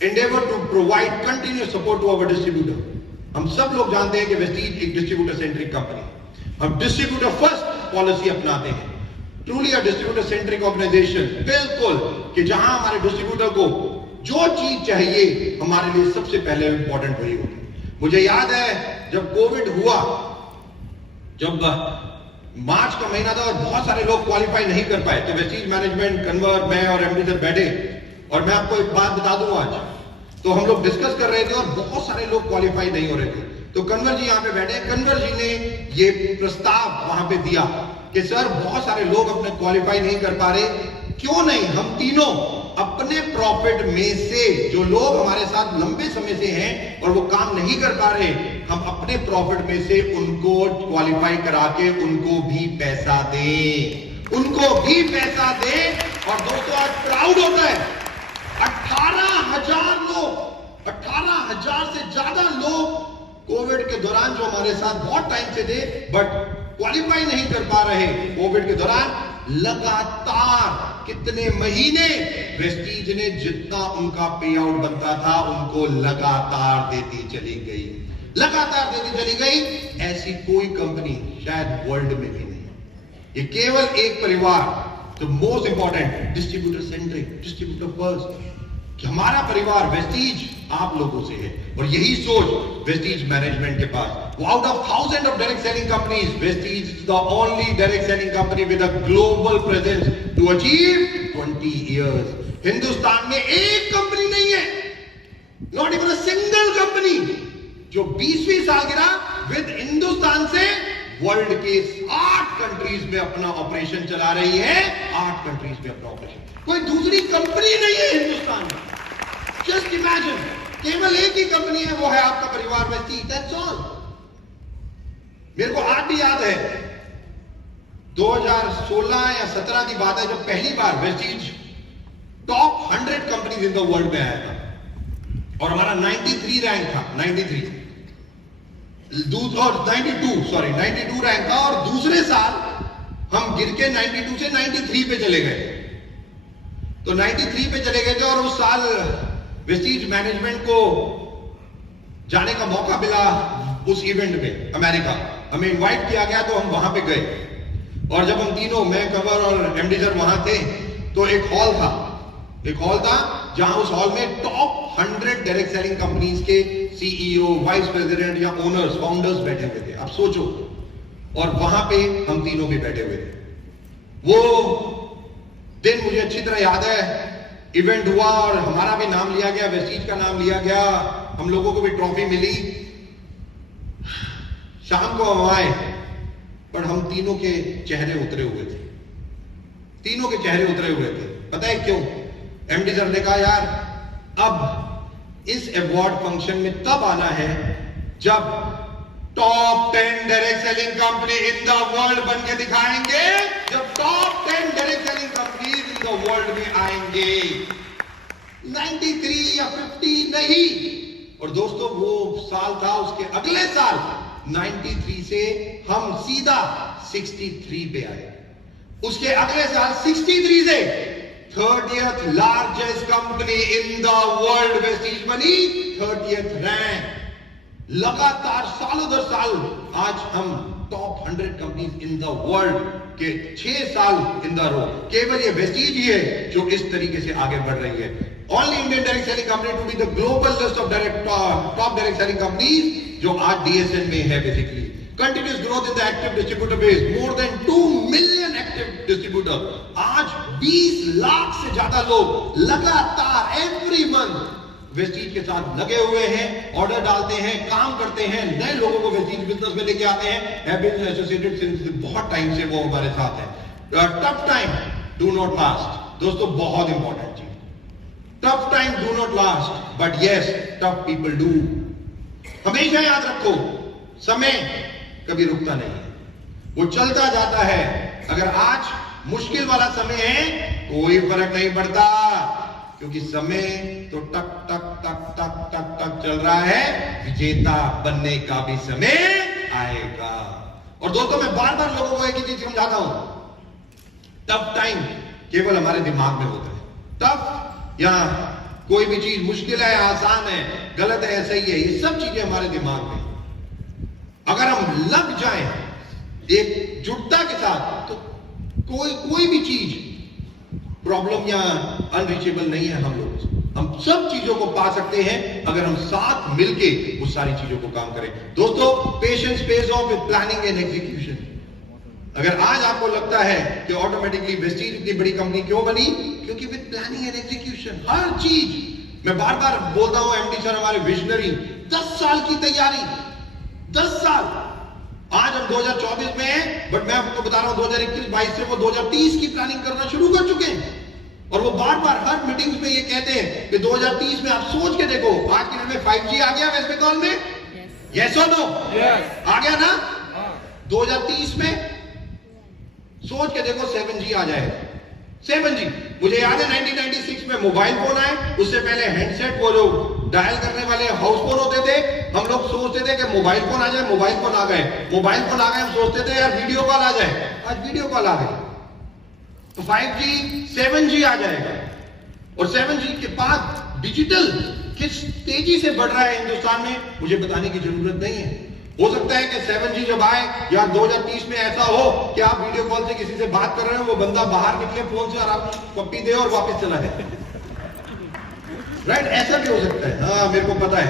endeavor to provide continuous support to our distributor. हम सब लोग जानते हैं कि वेस्टीज एक डिस्ट्रीब्यूटर सेंट्रिक कंपनी, हम डिस्ट्रीब्यूटर फर्स्ट पॉलिसी अपनाते हैं, truly a distributor centric organisation, बिल्कुल कि जहां हमारे डिस्ट्रीब्यूटर को जो चीज चाहिए हमारे लिए सबसे पहले इंपॉर्टेंट वही होगी। मुझे याद है जब कोविड हुआ, जब मार्च का महीना था और बहुत सारे लोग क्वालिफाई नहीं कर पाए, तो वेस्टीज मैनेजमेंट, कन्वर, मैं और एमडी सर बैठे और मैं आपको एक बात बता दूं, आज तो हम लोग डिस्कस कर रहे थे और बहुत सारे लोग क्वालिफाई नहीं हो रहे थे। तो कन्वर जी यहाँ पे बैठे, कन्वर जी ने ये प्रस्ताव वहां पे दिया कि सर बहुत सारे लोग अपने क्वालिफाई नहीं कर पा रहे, क्यों नहीं हम तीनों अपने प्रॉफिट में से, जो लोग हमारे साथ लंबे समय से हैं और वो काम नहीं कर पा रहे, हम अपने प्रॉफिट में से उनको क्वालिफाई करा के उनको भी पैसा दें, उनको भी पैसा दें। और दोस्तों आज प्राउड होता है, 18,000 लोग, 18,000 से ज्यादा लोग कोविड के दौरान जो हमारे साथ बहुत टाइम से थे बट क्वालिफाई नहीं कर पा रहे, कोविड के दौरान लगातार कितने महीने वेस्टीज ने जितना उनका पे आउट बनता था उनको लगातार देती चली गई, लगातार देती चली गई। ऐसी कोई कंपनी शायद वर्ल्ड में भी नहीं। ये केवल एक परिवार, तो most important distributor centric, distributor first, कि हमारा परिवार वेस्टीज आप लोगों से है और यही सोच वेस्टीज मैनेजमेंट के पास। Out of thousand of direct selling companies, Vestige is the only direct selling company with a global presence to achieve 20 years. Hindustan में एक कंपनी नहीं है, not even a single company, जो 20वीं सालगिरह विद हिंदुस्तान से वर्ल्ड के 8 कंट्रीज में अपना ऑपरेशन चला रही है, 8 कंट्रीज में अपना ऑपरेशन। कोई दूसरी कंपनी नहीं है हिंदुस्तान में। जस्ट इमेजिन, केवल एक ही कंपनी है, वो है आपका परिवार वेस्टीज, दैट्स ऑल। मेरे को आज भी याद है 2016 या 17 की बात है जब पहली बार Vestige top 100 companies in the world में आया था और हमारा 93 रैंक था, 93 और 92 रैंक था, और दूसरे साल हम गिर के 92 से 93 पे चले गए। तो 93 पे चले गए थे और उस साल वेस्टीज मैनेजमेंट को जाने का मौका मिला उस इवेंट में अमेरिका, हमें इनवाइट किया गया तो हम वहां पे गए। और जब हम तीनों, मैं, कवर और एमडी सर वहां थे, तो एक हॉल था जहां उस हॉल में टॉप 100 डायरेक्ट सेलिंग कंपनीज के सीईओ, वाइस प्रेसिडेंट या ओनर्स, फाउंडर्स बैठे हुए थे। आप सोचो, और वहां पे हम तीनों भी बैठे हुए थे। वो दिन मुझे अच्छी तरह याद है, इवेंट हुआ और हमारा भी नाम लिया गया, वेस्टीज का नाम लिया गया, हम लोगों को भी ट्रॉफी मिली। शाम को हम आए पर हम तीनों के चेहरे उतरे हुए थे, तीनों के चेहरे उतरे हुए थे। पता है क्यों? एमडी सर ने कहा यार अब इस अवार्ड फंक्शन में तब आना है जब top 10 direct selling company in the world बन के दिखाएंगे, जब top 10 direct selling companies in the world में आएंगे, 93 या 50 नहीं। और दोस्तों वो साल था, उसके अगले साल 93 से हम सीधा 63 पे आए, उसके अगले साल 63 से 30th largest company in the world Vestige बनी, 30th रैंक। लगातार सालों दर साल आज हम top 100 companies in the world के 6 साल इन द रो। केवल ये वेस्टीज ही है जो इस तरीके से आगे बढ़ रही है। Only Indian direct selling company to be the global list of top direct selling companies जो आज डीएसएन में है। Basically continuous growth in the active distributor base, more than 2 million active distributor. आज 20 लाख से ज्यादा लोग लगातार एवरी मंथ वेस्टीज के साथ लगे हुए हैं, ऑर्डर डालते हैं, काम करते हैं, नए लोगों को वेस्टीज बिजनेस में लेके आते हैं, हैव बीन एसोसिएटेड सिंस बहुत टाइम से वो हमारे साथ है। Tough time do not last. दोस्तों बहुत इंपॉर्टेंट चीज, tough time do not last but yes tough people do. हमेशा याद रखो, समय कभी रुकता नहीं है, वो चलता जाता है। अगर आज मुश्किल वाला समय है कोई फर्क नहीं पड़ता, क्योंकि समय तो टक टक टक टक टक टक चल रहा है, विजेता बनने का भी समय आएगा। और दोस्तों मैं बार बार लोगों को एक ही चीज समझाता हूं, टफ टाइम केवल हमारे दिमाग में होता है। टफ या कोई भी चीज मुश्किल है, आसान है, गलत है, सही है, ये सब चीजें हमारे दिमाग में। अगर हम लग जाएं एकजुटता के साथ तो कोई भी चीज प्रॉब्लम या अनरीचेबल नहीं है। हम सब चीजों को पा सकते हैं अगर हम साथ मिलके उस सारी चीजों को काम करें। दोस्तों, patience page of with planning and execution. अगर आज आपको लगता है कि ऑटोमेटिकली वेस्टीज इतनी बड़ी कंपनी क्यों बनी, क्योंकि विद प्लानिंग एंड एग्जीक्यूशन हर चीज, मैं बार बार बोलता हूं, एमडी सर हमारे विजनरी, 10 साल की तैयारी, 10 साल। आज हम 2024 में हैं, बट मैं आपको बता रहा हूं 2021-22 से वो 2030 की प्लानिंग करना शुरू कर चुके हैं। और वो बार बार हर मीटिंग्स में ये कहते हैं कि 2030 में आप सोच के देखो, आज के दिन में 5G आ गया वेस्ट बंगाल में, यस और नो? आ गया ना? 2030 में सोच के देखो 7G आ जाएगा। 7G, मुझे याद है 1996 में मोबाइल फोन आए, उससे पहले हैंडसेट, वो जो डायल करने वाले हाउस फोन होते थे, हम लोग सोचते थे कि मोबाइल फोन आ जाए, मोबाइल फोन आ गए, मोबाइल फोन आ गए, हम सोचते थे यार वीडियो कॉल आ जाए, आज वीडियो कॉल आ गए। तो 5G, 7G आ जाएगा। और 7G के बाद डिजिटल किस तेजी से बढ़ रहा है हिंदुस्तान में, मुझे बताने की जरूरत नहीं है। हो सकता है कि 7G जब आए या 2030 में ऐसा हो कि आप वीडियो कॉल से किसी से बात कर रहे हो, वो बंदा बाहर निकले फोन से और आप पप्पी दे और वापस चला जाए। राइट, ऐसा भी हो सकता है। हाँ, मेरे को पता है,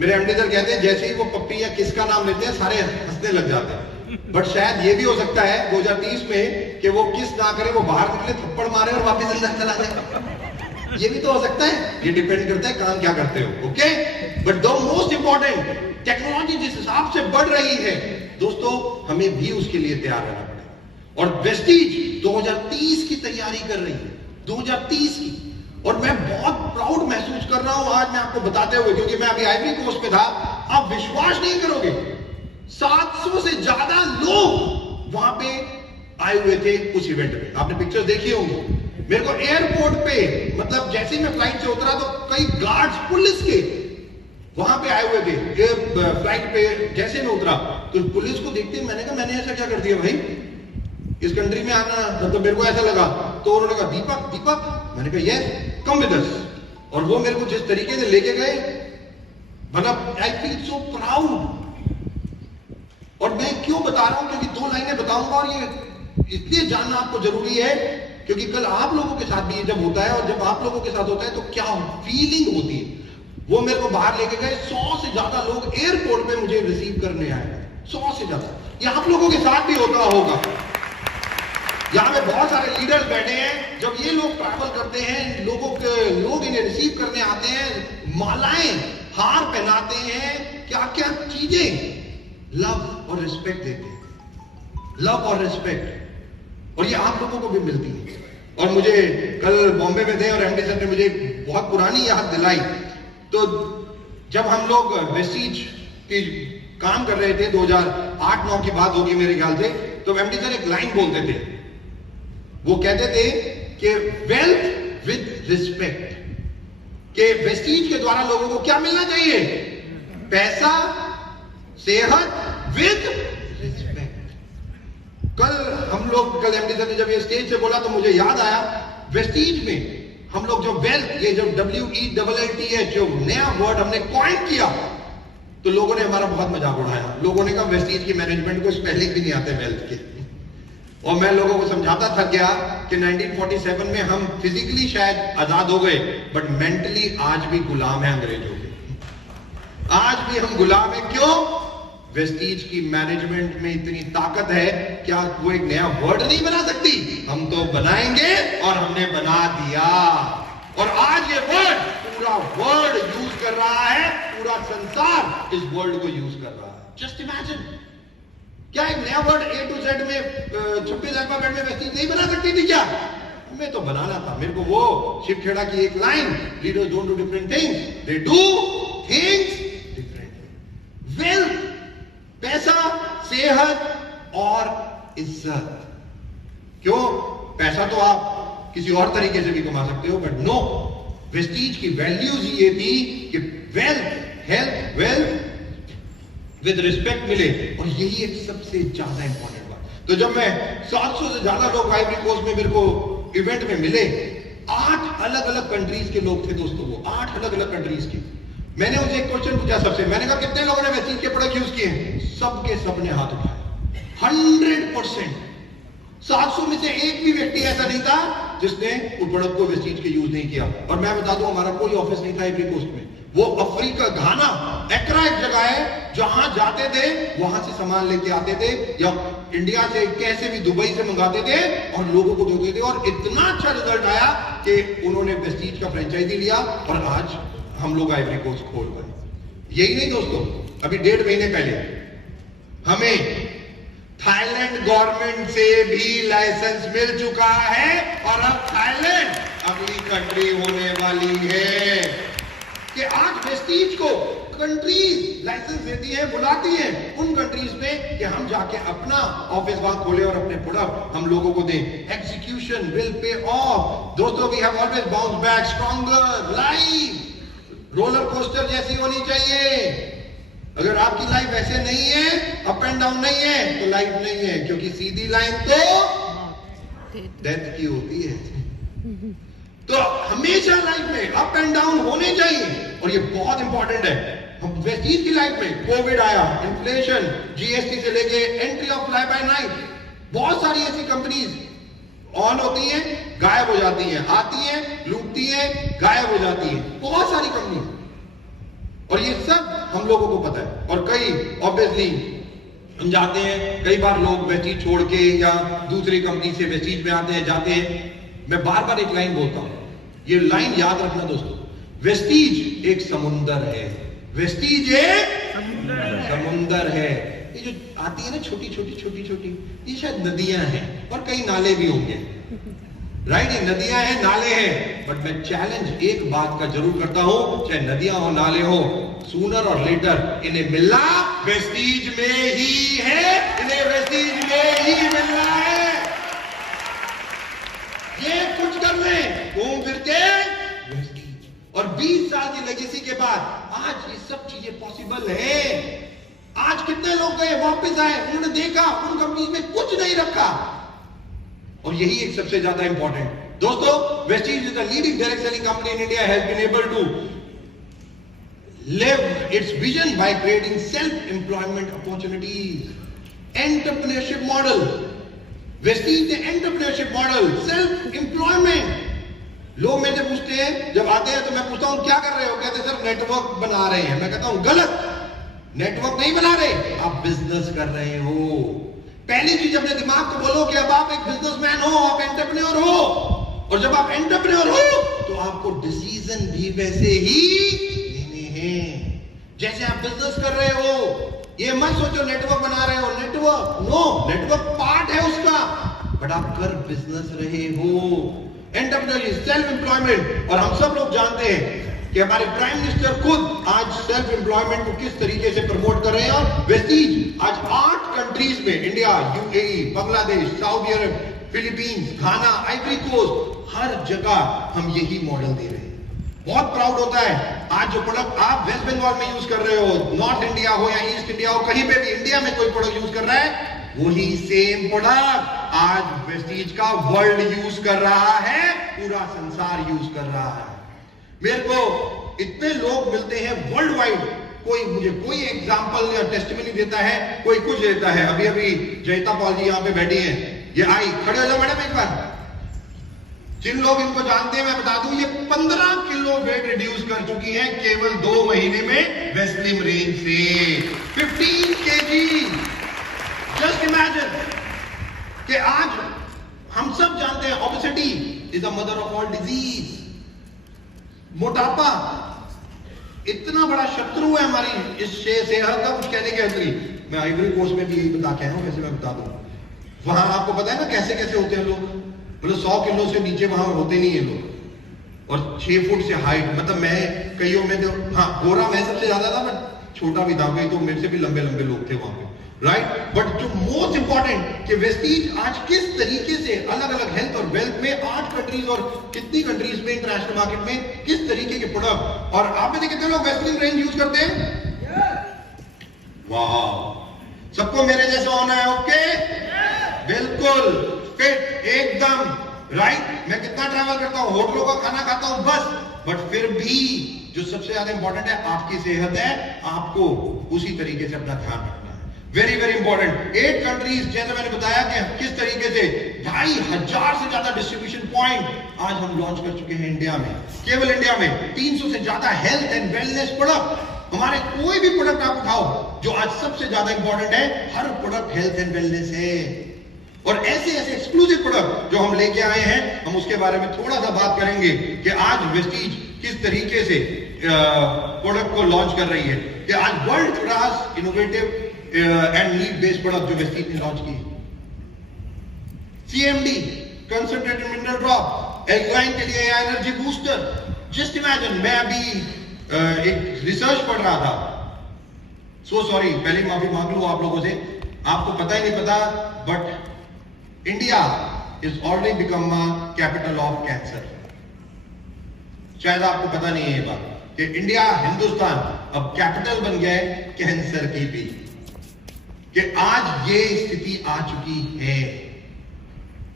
मेरे एमडी सर कहते हैं जैसे ही वो पप्पी या किसका नाम लेते हैं सारे हंसने लग जाते हैं। बट शायद ये भी हो सकता है 2030 में कि वो किस ना करे, वो बाहर निकले, थप्पड़ मारे और वापस अंदर चला जाए। ये भी तो हो सकता है, ये डिपेंड करता है काम क्या करते हो। Okay, but the most important, technology जिस हिसाब से बढ़ रही है दोस्तों, हमें भी उसके लिए तैयार रहना पड़ेगा। और वेस्टीज 2030 की तैयारी कर रही है, 2030 की। और मैं बहुत प्राउड महसूस कर रहा हूं आज मैं आपको बताते हुए, क्योंकि मैं अभी आइवरी कोस्ट पे था। आप विश्वास नहीं करोगे, 700 से ज्यादा लोग वहां पे आए हुए थे उस इवेंट में। आपने पिक्चर्स देखी होंगी। मेरे को एयरपोर्ट पे, मतलब जैसे ही मैं फ्लाइट से उतरा तो कई गार्ड्स पुलिस के वहां पे आए हुए थे। फ्लाइट पे जैसे मैं उतरा तो पुलिस को देखते मैंने कहा मैंने ऐसा क्या कर दिया भाई, इस कंट्री में आना, मतलब मेरे को ऐसा लगा। तो उन्होंने कहा दीपक दीपक, मैंने कहा यस, कम विद अस। और वो मेरे को जिस तरीके से लेके गए, मतलब आई फील सो प्राउड। और मैं क्यों बता रहा हूं, क्योंकि 2 लाइनें बताऊंगा और ये इसलिए जानना आपको जरूरी है क्योंकि कल आप लोगों के साथ भी ये जब होता है, और जब आप लोगों के साथ होता है तो क्या फीलिंग होती है। वो मेरे को बाहर लेके गए, 100 से ज्यादा लोग एयरपोर्ट पे मुझे रिसीव करने आए, 100 से ज्यादा। ये आप लोगों के साथ भी होता होगा। यहां पे बहुत सारे लीडर्स बैठे हैं, जब ये लोग ट्रैवल करते हैं, लोग इन्हें रिसीव करने आते हैं, मालाएं, हार पहनाते हैं, क्या क्या चीजें, लव और रिस्पेक्ट देते हैं, लव और रिस्पेक्ट। और ये आप लोगों को भी मिलती है। और मुझे कल बॉम्बे में थे और एमडी सर ने मुझे बहुत पुरानी याद दिलाई। तो जब हम लोग वेस्टीज की काम कर रहे थे, 2008-9 की बात होगी मेरे ख्याल से, तो एमडी सर एक लाइन बोलते थे। वो कहते थे कि वेल्थ विद रिस्पेक्ट, कि वेस्टीज के द्वारा लोगों को क्या मिलना चाहिए, पैसा, सेहत विद रिस्पेक्ट। कल एमडी सर ने जब ये स्टेज से बोला तो मुझे याद आया, वेस्टीज में हम लोग जो वेल्थ, ये जो WELLTH जो नया वर्ड हमने कॉइन किया, तो लोगों ने हमारा बहुत मजाक उड़ाया। लोगों ने कहा वेस्टीज की मैनेजमेंट को स्पेलिंग भी नहीं आते वेल्थ के। और मैं लोगों को समझाता थक गया कि 1947 में हम फिजिकली शायद आजाद हो गए, बट मेंटली आज भी गुलाम है अंग्रेजों के। आज भी हम गुलाम है। क्यों? वेस्टीज की मैनेजमेंट में इतनी ताकत है, क्या वो एक नया वर्ड नहीं बना सकती? हम तो बनाएंगे, और हमने बना दिया। और आज ये वर्ड, पूरा वर्ड यूज कर रहा है, पूरा संसार इस वर्ड को यूज कर रहा है। जस्ट इमेजिन, क्या एक नया वर्ड A to Z में 26 अल्फाबेट में वेस्टीज नहीं बना सकती थी क्या? मैं तो बनाना था। मेरे को वो शिव खेड़ा की एक line, leaders don't do different things, they do things differently. Wealth, पैसा, सेहत और इज्जत। क्यों? पैसा तो आप किसी और तरीके से भी कमा सकते हो, बट नो, वेस्टीज की वैल्यूज ये थी कि wealth, health, wealth with respect मिले। और यही एक सबसे ज्यादा इंपॉर्टेंट बात। तो जब मैं 700 से ज्यादा लोग आइवरी कोस्ट में मेरे को इवेंट में मिले, 8 अलग अलग कंट्रीज के लोग थे दोस्तों, वो 8 अलग अलग कंट्रीज के। मैंने उनसे एक क्वेश्चन पूछा सबसे, मैंने कहा कितने लोगों ने वेस्टीज के प्रोडक्ट यूज किए हैं? सबके सबने हाथ उठाया, 100%। 700 में से एक भी व्यक्ति ऐसा नहीं था जिसने उस प्रोडक्ट को वेस्टीज के यूज नहीं किया। और मैं बता दूं, हमारा कोई ऑफिस नहीं था आइवरी कोस्ट में, वो अफ्रीका, घाना, एक्रा एक जगह है जहां जाते थे, वहां से सामान लेके आते थे, या इंडिया से कैसे भी दुबई से मंगाते थे और लोगों को देते थे। और इतना अच्छा रिजल्ट आया कि उन्होंने वेस्टीज का फ्रेंचाइजी लिया और आज हम लोग आइवरी कोस्ट खोल गए। यही नहीं दोस्तों, अभी 1.5 महीने पहले हमें थाईलैंड गवर्नमेंट से भी लाइसेंस मिल चुका है और अब थाईलैंड अगली कंट्री होने वाली है कि आज वेस्टीज को कंट्रीज लाइसेंस देती है, बुलाती है उन कंट्रीज में कि हम जाके अपना ऑफिस वहां खोले और अपने प्रोडक्ट हम लोगों को दें। एग्जीक्यूशन विल पे ऑफ दोस्तों, we have always bounce back stronger. Life roller coaster जैसी होनी चाहिए। अगर आपकी लाइफ ऐसे नहीं है, अप एंड डाउन नहीं है, तो लाइफ नहीं है, क्योंकि सीधी लाइन तो डेथ की होती है। तो हमेशा लाइफ में अप एंड डाउन होने चाहिए और ये बहुत इंपॉर्टेंट है। हम वेस्टीज की लाइफ में कोविड आया, इन्फ्लेशन, जीएसटी से लेके entry of fly bye night, बहुत सारी ऐसी कंपनीज ऑन होती हैं, गायब हो जाती हैं, आती हैं, लूटती हैं, गायब हो जाती हैं, बहुत सारी कंपनी। और ये सब हम लोगों को पता है। और कई ऑब्वियसली हम जाते हैं, कई बार लोग वेस्टीज छोड़ के या दूसरी कंपनी से वेस्टीज में आते हैं, जाते हैं। मैं बार बार एक लाइन बोलता हूं, ये लाइन याद रखना दोस्तों, वेस्टीज एक समुंदर है, वेस्टीज एक समुंदर है। ये जो आती है ना छोटी छोटी छोटी छोटी, ये शायद नदियां हैं और कई नाले भी होंगे, राइट? ये नदियां हैं, नाले हैं, बट मैं चैलेंज एक बात का जरूर करता हूं, चाहे नदियां हो, नाले हो, सूनर और लेटर इन्हें मिलना वेस्टीज में ही है, इन्हें वेस्टीज में ही मिलना है। ये कुछ कर ले घूम फिर के वेस्टीज। और 20 साल की लेगेसी के बाद आज ये सब चीजें पॉसिबल है। आज कितने लोग गए, वापस आए, उन्होंने देखा उन कंपनीज में कुछ नहीं रखा। और यही एक सबसे ज्यादा इंपॉर्टेंट दोस्तों, Vestige is the leading direct selling company in India, has been able to live its vision by creating self-employment opportunities, entrepreneurship model. Vestige ने entrepreneurship model, self-employment. लोग मेरे से पूछते हैं, जब आते हैं तो मैं पूछता हूं क्या कर रहे हो, कहते हैं सर नेटवर्क बना रहे हैं। मैं कहता हूं गलत, नेटवर्क नहीं बना रहे, आप बिजनेस कर रहे हो। पहली चीज अपने दिमाग को बोलो कि अब आप एक बिजनेसमैन हो, आप एंटरप्रेन्योर हो। और जब आप एंटरप्रेन्योर हो तो आपको डिसीजन भी वैसे ही जैसे आप बिजनेस कर रहे हो। ये मत सोचो नेटवर्क बना रहे हो, नेटवर्क नो, नेटवर्क पार्ट है उसका, बट आप कर बिजनेस रहे हो। Entrepreneurship, self employment. और हम सब लोग जानते हैं कि हमारे प्राइम मिनिस्टर खुद आज सेल्फ एम्प्लॉयमेंट को किस तरीके से प्रमोट कर रहे हैं। और वेस्टीज आज 8 कंट्रीज में, इंडिया, यूएई, बांग्लादेश, सऊदी अरब, फिलीपींस, घाना, आइवरी कोस्ट, हर जगह हम यही मॉडल दे रहे हैं। बहुत प्राउड होता है आज जो प्रोडक्ट आप वेस्ट बंगाल में यूज कर रहे हो, नॉर्थ इंडिया हो या ईस्ट इंडिया हो, कहीं पे भी इंडिया में कोई प्रोडक्ट यूज कर रहा है, वही सेम प्रोडक्ट आज वेस्टीज का वर्ल्ड यूज कर रहा है, पूरा संसार यूज कर रहा है। मेरे को इतने लोग मिलते हैं वर्ल्ड वाइड, कोई मुझे कोई एग्जांपल या टेस्टिमनी देता है, कोई कुछ देता है। अभी अभी जयता पॉल जी यहाँ पे बैठी हैं, ये आई, खड़े हो जाओ मैडम एक बार। जिन लोग इनको जानते हैं मैं बता दूं, ये 15 किलो वेट रिड्यूस कर चुकी हैं केवल 2 महीने में वेस्लिम रेंज से। 15 केजी। जस्ट इमेजिन कि आज हम सब जानते हैं obesity is the mother of all disease. मोटापा इतना बड़ा शत्रु है हमारी इस सेहत का, कुछ कहने की हद नहीं। मैं आइवरी कोस्ट में भी यही बता के आया हूं, वैसे मैं बता दूं, वहां आपको पता है ना कैसे कैसे होते हैं लोग, मतलब 100 किलो से नीचे वहां होते नहीं है लोग, और 6 फुट से हाइट। मतलब मैं कईयों में तो, हाँ गोरा मैं सबसे ज्यादा था, बट छोटा भी था, कई तो मेरे से भी लंबे लंबे लोग थे वहां पे, राइट। बट जो मोस्ट इंपॉर्टेंट कि वेस्टीज आज किस तरीके से अलग अलग हेल्थ और वेल्थ में 8 कंट्रीज और कितनी कंट्रीज में इंटरनेशनल मार्केट में किस तरीके के प्रोडक्ट। और आप में से कितने लोग वेस्लिन रेंज यूज करते हैं? वाह, सबको मेरे जैसा होना है, ओके? बिल्कुल फिट, एकदम राइट। मैं कितना ट्रैवल करता हूं, होटलों का खाना खाता हूं बस, बट फिर भी जो सबसे ज्यादा इंपॉर्टेंट है आपकी सेहत है, आपको उसी तरीके से अपना ध्यान रखना है। Very very important. 8 कंट्रीज, जैसे मैंने बताया कि किस तरीके से 2500 से ज्यादा डिस्ट्रीब्यूशन पॉइंट आज हम लॉन्च कर चुके हैं इंडिया में। केवल इंडिया में 300 से ज्यादा हेल्थ एंड वेलनेस प्रोडक्ट। हमारे कोई भी प्रोडक्ट आप उठाओ, जो आज सबसे ज्यादा इंपॉर्टेंट है, हर प्रोडक्ट हेल्थ एंड वेलनेस है। और ऐसे ऐसे एक्सक्लूसिव प्रोडक्ट जो हम लेके आए हैं, हम उसके बारे में थोड़ा सा बात करेंगे कि आज वेस्टीज किस तरीके से प्रोडक्ट को लॉन्च कर रही है। कि आज world class innovative and need based product जो वेस्टीज ने लॉन्च की, CMD concentrated mineral drop, alkaline के लिए एनर्जी बूस्टर। जस्ट इमेजिन, मैं अभी एक रिसर्च पढ़ रहा था, सो सॉरी, पहले माफी मांग लूं आप लोगों से, आपको पता ही नहीं पता, but India is already become a capital of cancer. शायद आपको पता नहीं है ये बात कि इंडिया, हिंदुस्तान अब कैपिटल बन गया है कैंसर की भी, कि आज ये स्थिति आ चुकी है।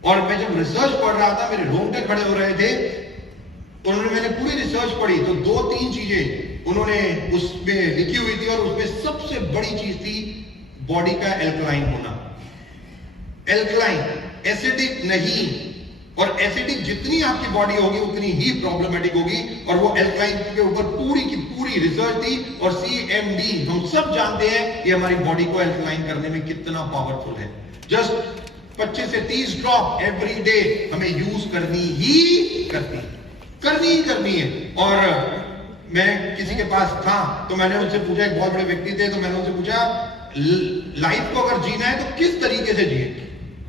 और मैं जब रिसर्च पढ़ रहा था, मेरे रोंगटे खड़े हो रहे थे। मैंने पूरी रिसर्च पढ़ी तो 2-3 चीजें उन्होंने उसमें लिखी हुई थी, और उसमें सबसे बड़ी चीज थी बॉडी का एल्कलाइन होना। एल्कलाइन, एसिडिक नहीं, और एसिडिक जितनी आपकी बॉडी होगी उतनी ही प्रॉब्लमेटिक होगी। और वो एल्कलाइन के ऊपर पूरी की पूरी रिसर्च थी। और CMD हम सब जानते हैं ये हमारी बॉडी को एल्कलाइन करने में कितना पावरफुल है। जस्ट 25 से 30 ड्रॉप एवरी डे हमें यूज करनी ही है। और मैं किसी के पास था तो मैंने उनसे पूछा, एक बहुत बड़े व्यक्ति थे, तो मैंने उनसे पूछा लाइफ को अगर जीना है तो किस तरीके से जिए,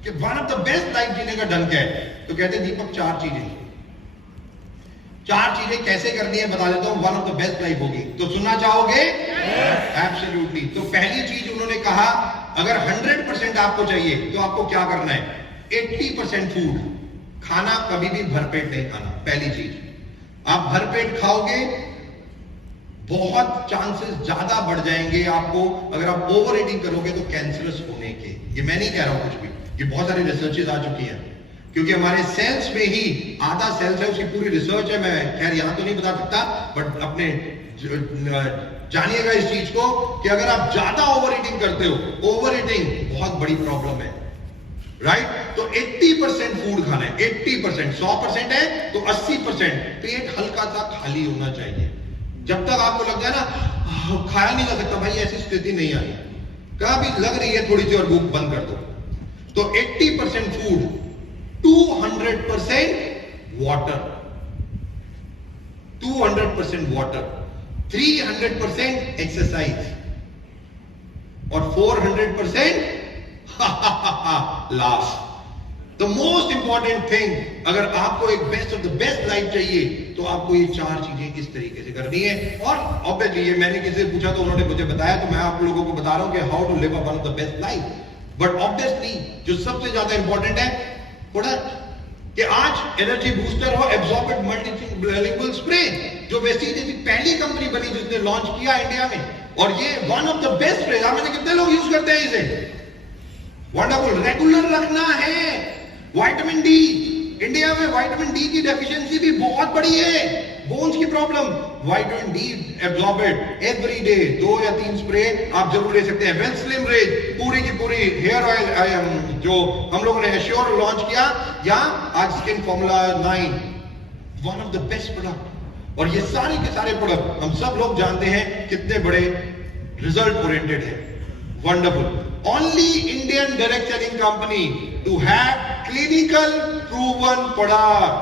कि one of the best life जीने का ढंग क्या है। तो कहते दीपक 4 चीजें कैसे करनी है बता देता हूं, one of the best life होगी। तो सुनना चाहोगे? एब्सोल्युटली। तो पहली चीज उन्होंने कहा, अगर 100% आपको चाहिए तो आपको क्या करना है, 80% फूड खाना, कभी भी भरपेट नहीं खाना। पहली चीज, आप भरपेट खाओगे बहुत चांसेस ज्यादा बढ़ जाएंगे आपको। अगर आप ओवर ईटिंग करोगे तो कैंसरस होने के, ये मैं नहीं कह रहा हूं कुछ भी, ये बहुत सारी रिसर्चेस आ चुकी हैं। क्योंकि हमारे सेल्स में ही आधा सेल्स है, उसकी पूरी रिसर्च है, मैं खैर यहां तो नहीं बता सकता, बट अपने जानिएगा इस चीज को कि अगर आप ज्यादा ओवर ईटिंग करते हो, ओवर ईटिंग बहुत बड़ी प्रॉब्लम है, राइट। तो 80% फूड खाना है, 80%, 100% है तो 80%। पेट हल्का सा खाली होना चाहिए। जब तक आपको लग जाए ना खाया नहीं जा सकता, भाई ऐसी स्थिति नहीं आई, कभी लग रही है थोड़ी सी और भूख बंद कर दो। तो 80% फूड, 200% वाटर, 300% एक्सरसाइज, और 400% last. The most important thing, अगर आपको एक best of the best life चाहिए तो आपको ये 4 चीजें इस तरीके से करनी है। और ऑब्वियसली ये मैंने किसी से पूछा तो उन्होंने मुझे बताया, तो मैं आप लोगों को बता रहा हूं कि how to live one of the best life. But obviously जो सबसे ज्यादा इंपॉर्टेंट है प्रोडक्ट, कि आज एनर्जी बूस्टर हो, एब्जॉर्बेंट मल्टीलिंगुअल स्प्रे, जो वेस्टीज की पहली कंपनी बनी जिसने लॉन्च किया इंडिया में, और ये one of the best spray. आप में कितने लोग यूज करते हैं इसे? वंडरफुल। रेगुलर रखना है। विटामिन डी, इंडिया में विटामिन डी की डेफिशिएंसी भी बहुत बड़ी है, बोन्स की problem. Vitamin D absorbent every day 2 या 3 स्प्रे आप जरूर ले सकते हैं। वेल स्लिम रेंज, पूरी की पूरी हेयर ऑयल जो हम लोगों ने एश्योर लॉन्च किया, या आज skin formula 9, one of the best product. और ये सारे के सारे प्रोडक्ट हम सब लोग जानते हैं कितने बड़े रिजल्ट ओरिएंटेड है। Wonderful. Only Indian direct selling company to have clinical proven product।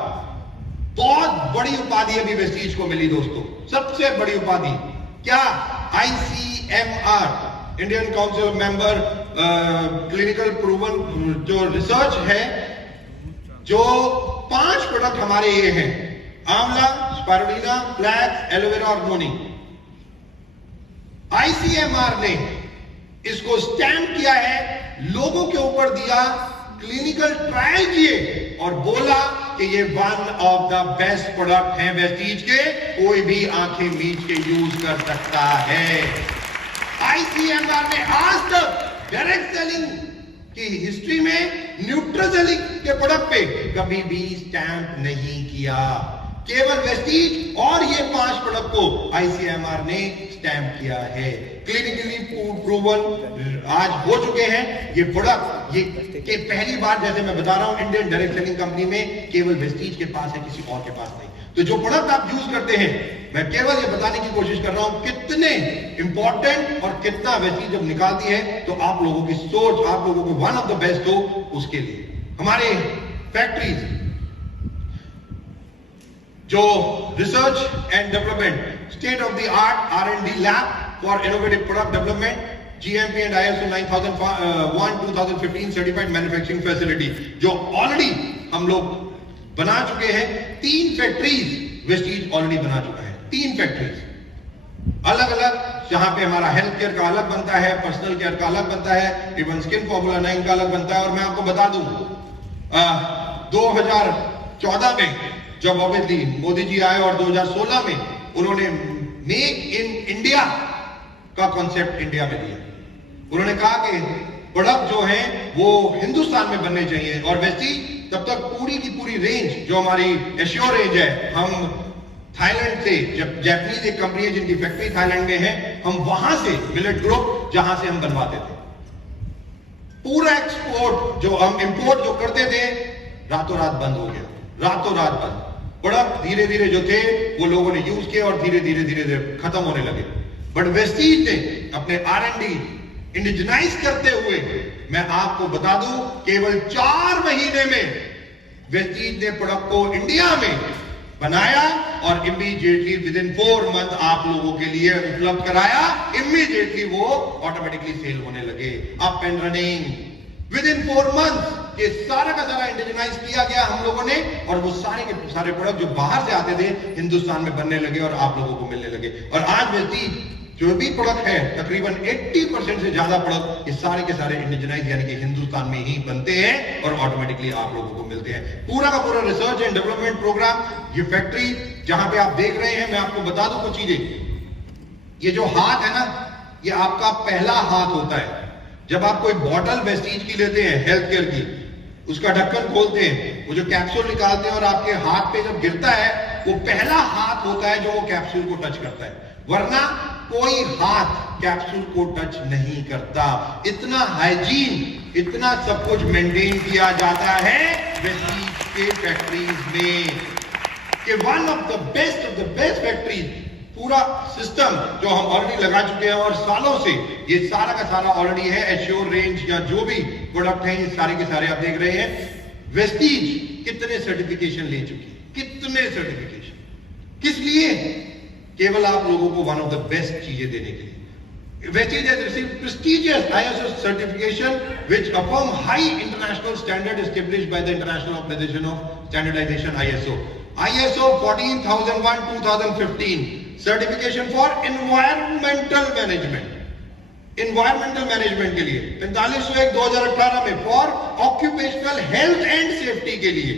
बहुत बड़ी उपाधि अभी वेस्टीज को मिली दोस्तों, सबसे बड़ी उपाधि क्या? ICMR, Indian council of member clinical proven जो रिसर्च है, जो 5 प्रोडक्ट हमारे ये हैं, आंवला, स्पारुलिना, फ्लैक्स, एलोवेरा और नोनी। ICMR ने इसको स्टैंप किया है, लोगों के ऊपर दिया, क्लिनिकल ट्रायल किए और बोला कि ये one of the best product है वेस्टीज के, कोई भी आंखें मीच के यूज कर सकता है। ICMR ने आज तक डायरेक्ट सेलिंग कि हिस्ट्री में न्यूट्राजेलिक के प्रोडक्ट पे कभी भी स्टैंप नहीं किया, केवल वेस्टीज और ये 5 प्रोडक्ट को आईसीएमआर ने स्टैंप किया है। क्लिनिकली प्रूवन आज हो चुके हैं ये प्रोडक्ट, ये के पहली बार, जैसे मैं बता रहा हूं, इंडियन डायरेक्ट सेलिंग कंपनी में केवल वेस्टीज के पास है, किसी और के पास नहीं। तो जो प्रोडक्ट आप यूज करते हैं, मैं केवल ये बताने की कोशिश कर रहा हूं कितने इंपॉर्टेंट और कितना वेस्टीज जब निकालती है तो आप लोगों की सोच, आप लोगों को वन ऑफ द बेस्ट हो उसके लिए। हमारे फैक्ट्रीज जो research and development, state of the art R&D lab for innovative product development, GMP and ISO 9001 2015 certified manufacturing facility, जो ऑलरेडी हम लोग बना चुके हैं। 3 फैक्ट्रीज वेस्टीज ऑलरेडी बना चुका है, 3 फैक्ट्रीज अलग अलग, जहां पे हमारा हेल्थ केयर का अलग बनता है, पर्सनल केयर का अलग बनता है, इवन स्किन फॉर्मूला 9 का अलग बनता है। और मैं आपको बता दूं 2014 में जब ऑब्वियसली मोदी जी आए और 2016 में उन्होंने मेक इन इंडिया का कॉन्सेप्ट इंडिया में दिया। उन्होंने कहा कि प्रोडक्ट जो है वो हिंदुस्तान में बनने चाहिए, और वेस्टीज तब तक पूरी की पूरी रेंज जो हमारी एश्योर रेंज है, हम थाईलैंड से, जब जापानीज एक कंपनी है जिनकी फैक्ट्री थाईलैंड में है, हम वहां से मिलेट ग्रुप जहां से हम बनवाते थे, पूरा एक्सपोर्ट जो हम इंपोर्ट जो करते थे रातों रात बंद हो गया, रातों रात बंद। प्रोडक्ट धीरे धीरे जो थे वो लोगों ने यूज किए और धीरे धीरे खत्म होने लगे। बट वेस्टीज ने अपने R&D इंडिजनाइज करते हुए, मैं आपको बता दूं, केवल 4 महीने में वेस्टीज ने प्रोडक्ट को इंडिया में बनाया और इमीडिएटली विद इन 4 मंथ आप लोगों के लिए उपलब्ध कराया। इमीडिएटली वो ऑटोमेटिकली सेल होने लगे, up and running with in 4 month. ये सारा का सारा इंडिजनाइज किया गया हम लोगों ने, और वो सारे के सारे प्रोडक्ट जो बाहर से आते थे हिंदुस्तान में बनने लगे और आप लोगों को मिलने लगे। और आज वेस्टीज जो भी प्रोडक्ट है, तकरीबन 80% से ज्यादा प्रोडक्ट ये सारे के सारे इंडिजनाइज यानी कि हिंदुस्तान में ही बनते हैं और ऑटोमेटिकली आप लोगों को मिलते हैं। पूरा का पूरा रिसर्च एंड डेवलपमेंट प्रोग्राम, ये फैक्ट्री जहां पे आप देख रहे हैं, मैं आपको बता दूं कुछ चीजें। ये जो हाथ है ना, ये आपका पहला हाथ होता है। जब आप कोई बॉटल वेस्टीज की लेते हैं हेल्थ केयर की, उसका ढक्कन खोलते हैं, वो जो कैप्सूल निकालते हैं और आपके हाथ पे जब गिरता है, वो पहला हाथ होता है जो वो कैप्सूल को टच करता है, वरना कोई हाथ कैप्सूल को टच नहीं करता। इतना हाइजीन, इतना सब कुछ मेंटेन किया जाता है वेस्टीज के फैक्ट्रीज में कि one of the best factories. पूरा सिस्टम जो हम ऑलरेडी लगा चुके हैं और सालों से ये सारा का सारा ऑलरेडी है। एश्योर रेंज या जो भी प्रोडक्ट हैं, ये सारे के सारे आप देख रहे हैं। वेस्टीज कितने सर्टिफिकेशन ले चुकी है, कितने सर्टिफिकेशन, किस लिए? केवल आप लोगों को वन ऑफ द बेस्ट चीजें देने के लिए। Vestige has received prestigious ISO certification which affirm high international standard established by the International Organization of Standardization ISO 14001:2015 certification for environmental management के लिए, 4501/2018 में for occupational health and safety के लिए,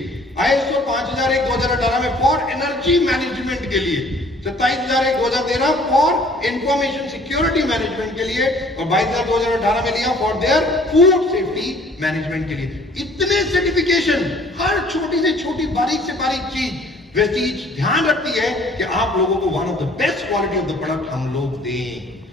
ISO 5001/2018 में फॉर एनर्जी मैनेजमेंट के लिए, 27,001/2013 for information security management के लिए, और 22,018 में लिया for their food safety management के लिए। इतने सर्टिफिकेशन, हर छोटी से छोटी बारीक से बारीक चीज वेस्टीज ध्यान रखती है कि आप लोगों को one of the best quality of the product हम लोग दें।